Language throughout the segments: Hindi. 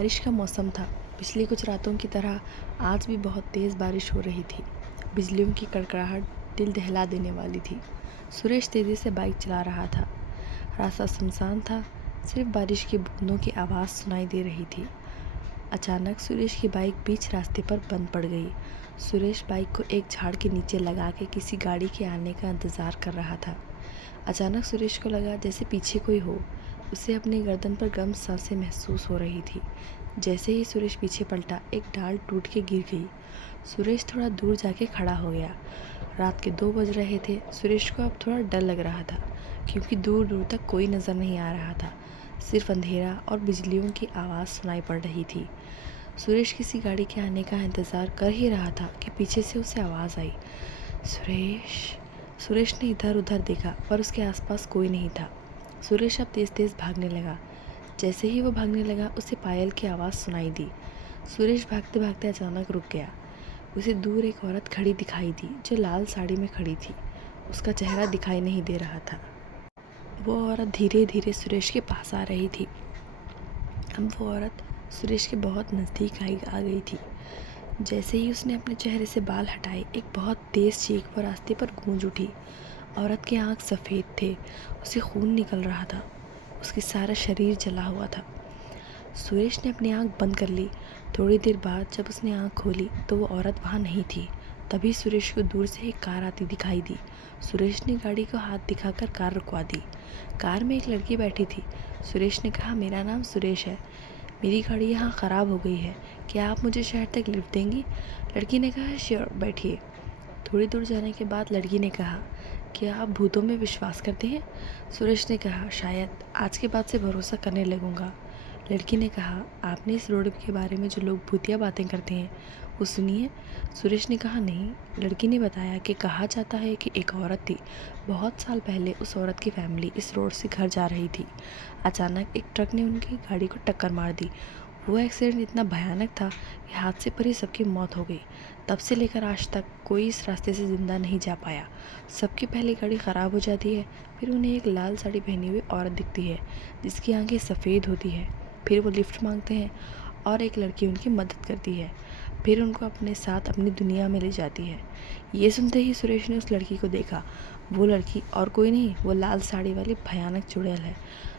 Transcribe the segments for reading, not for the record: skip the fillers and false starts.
बारिश का मौसम था। पिछली कुछ रातों की तरह आज भी बहुत तेज़ बारिश हो रही थी। बिजलियों की कड़कड़ाहट दिल दहला देने वाली थी। सुरेश तेज़ी से बाइक चला रहा था। रास्ता सुनसान था, सिर्फ बारिश की बूंदों की आवाज़ सुनाई दे रही थी। अचानक सुरेश की बाइक बीच रास्ते पर बंद पड़ गई। सुरेश बाइक को एक झाड़ के नीचे लगा के किसी गाड़ी के आने का इंतज़ार कर रहा था। अचानक सुरेश को लगा जैसे पीछे कोई हो। उसे अपनी गर्दन पर गर्म सांसें महसूस हो रही थी। जैसे ही सुरेश पीछे पलटा, एक डाल टूट के गिर गई। सुरेश थोड़ा दूर जाके खड़ा हो गया। रात के 2 बज रहे थे। सुरेश को अब थोड़ा डर लग रहा था, क्योंकि दूर दूर तक कोई नज़र नहीं आ रहा था। सिर्फ अंधेरा और बिजलियों की आवाज़ सुनाई पड़ रही थी। सुरेश किसी गाड़ी के आने का इंतज़ार कर ही रहा था कि पीछे से उसे आवाज़ आई, सुरेश। सुरेश ने इधर उधर देखा, पर उसके आसपास कोई नहीं था। सुरेश अब तेज़ तेज़ भागने लगा। जैसे ही वो भागने लगा, उसे पायल की आवाज़ सुनाई दी। सुरेश भागते भागते अचानक रुक गया। उसे दूर एक औरत खड़ी दिखाई दी, जो लाल साड़ी में खड़ी थी। उसका चेहरा दिखाई नहीं दे रहा था। वो औरत धीरे धीरे सुरेश के पास आ रही थी। अब वो औरत सुरेश के बहुत नज़दीक आ गई थी। जैसे ही उसने अपने चेहरे से बाल हटाए, एक बहुत तेज़ चीख वो रास्ते पर गूंज उठी। औरत के आँख सफ़ेद थे, उसे खून निकल रहा था, उसकी सारा शरीर जला हुआ था। सुरेश ने अपनी आँख बंद कर ली। थोड़ी देर बाद जब उसने आँख खोली तो वो औरत वहाँ नहीं थी। तभी सुरेश को दूर से एक कार आती दिखाई दी। सुरेश ने गाड़ी को हाथ दिखाकर कार रुकवा दी। कार में एक लड़की बैठी थी। सुरेश ने कहा, मेरा नाम सुरेश है, मेरी गाड़ी यहाँ ख़राब हो गई है, क्या आप मुझे शहर तक लिफ्ट देंगी? लड़की ने कहा, श्योर, बैठिए। थोड़ी दूर जाने के बाद लड़की ने कहा, क्या आप भूतों में विश्वास करते हैं? सुरेश ने कहा, शायद, आज के बाद से भरोसा करने लगूंगा। लड़की ने कहा, आपने इस रोड के बारे में जो लोग भूतिया बातें करते हैं वो सुनी है? सुरेश ने कहा, नहीं। लड़की ने बताया कि कहा जाता है कि एक औरत थी। बहुत साल पहले उस औरत की फैमिली इस रोड से घर जा रही थी। अचानक एक ट्रक ने उनकी गाड़ी को टक्कर मार दी। वो एक्सीडेंट इतना भयानक था कि हादसे पर ही सबकी मौत हो गई। तब से लेकर आज तक कोई इस रास्ते से ज़िंदा नहीं जा पाया। सबकी पहले गाड़ी ख़राब हो जाती है, फिर उन्हें एक लाल साड़ी पहनी हुई औरत दिखती है जिसकी आंखें सफ़ेद होती है। फिर वो लिफ्ट मांगते हैं और एक लड़की उनकी मदद करती है, फिर उनको अपने साथ अपनी दुनिया में ले जाती है। ये सुनते ही सुरेश ने उस लड़की को देखा। वो लड़की और कोई नहीं, वो लाल साड़ी वाली भयानक चुड़ैल है।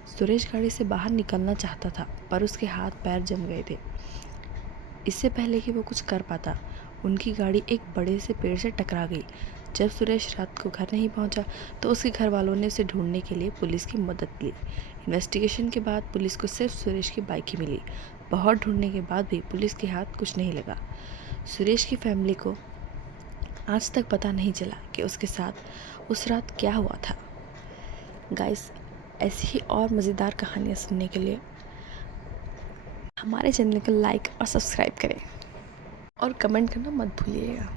सुरेश गाड़ी से बाहर निकलना चाहता था, पर उसके हाथ पैर जम गए थे। इससे पहले कि वो कुछ कर पाता, उनकी गाड़ी एक बड़े से पेड़ से टकरा गई। जब सुरेश रात को घर नहीं पहुंचा, तो उसके घर वालों ने उसे ढूंढने के लिए पुलिस की मदद ली। इन्वेस्टिगेशन के बाद पुलिस को सिर्फ सुरेश की बाइक ही मिली। बहुत ढूंढने के बाद भी पुलिस के हाथ कुछ नहीं लगा। सुरेश की फैमिली को आज तक पता नहीं चला कि उसके साथ उस रात क्या हुआ था। गाइस, ऐसी ही और मज़ेदार कहानियाँ सुनने के लिए हमारे चैनल को लाइक और सब्सक्राइब करें और कमेंट करना मत भूलिएगा।